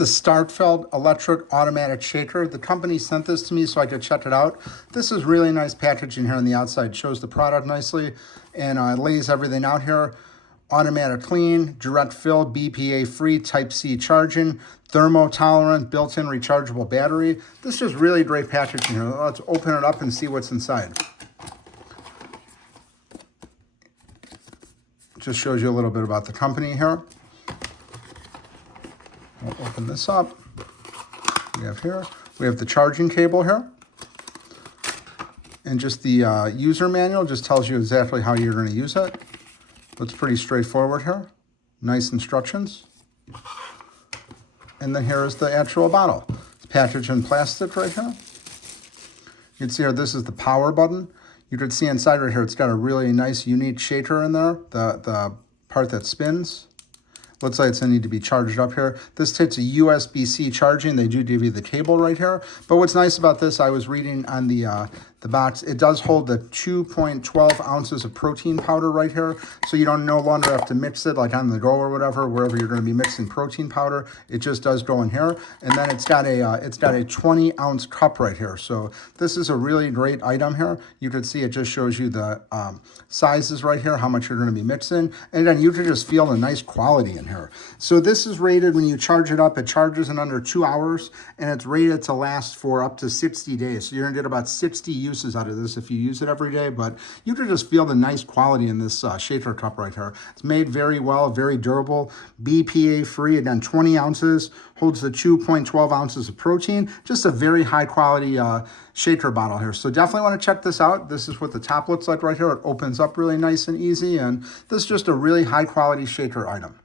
the Starkfeld electric automatic shaker. The company sent this to me so I could check it out. This is really nice packaging here on the outside. Shows the product nicely and lays everything out here. Automatic clean, direct fill, BPA free, type C charging, thermo tolerant, built-in rechargeable battery. This is really great packaging here. Let's open it up and see what's inside. Just shows you a little bit about the company here. We'll open this up. We have the charging cable here. And just the user manual just tells you exactly how you're going to use it. Looks pretty straightforward here. Nice instructions. And then here is the actual bottle. It's packaged in plastic right here. You can see here, this is the power button. You can see inside right here, it's got a really nice, unique shaker in there. The part that spins. Looks like it's going to need to be charged up here. This takes a USB-C charging. They do give you the cable right here. But what's nice about this, I was reading on the box, it does hold the 2.12 ounces of protein powder right here. So you don't no longer have to mix it like on the go or whatever, wherever you're going to be mixing protein powder. It just does go in here. And then it's got a 20 ounce cup right here. So this is a really great item here. You can see it just shows you the sizes right here, how much you're going to be mixing. And then you can just feel the nice quality in here. So this is rated when you charge it up, it charges in under 2 hours, and it's rated to last for up to 60 days. So you're gonna get about 60 uses out of this if you use it every day, but you can just feel the nice quality in this shaker cup right here. It's made very well, very durable, BPA free, again, 20 ounces, holds the 2.12 ounces of protein, just a very high quality shaker bottle here. So definitely want to check this out. This is what the top looks like right here. It opens up really nice and easy, and this is just a really high quality shaker item.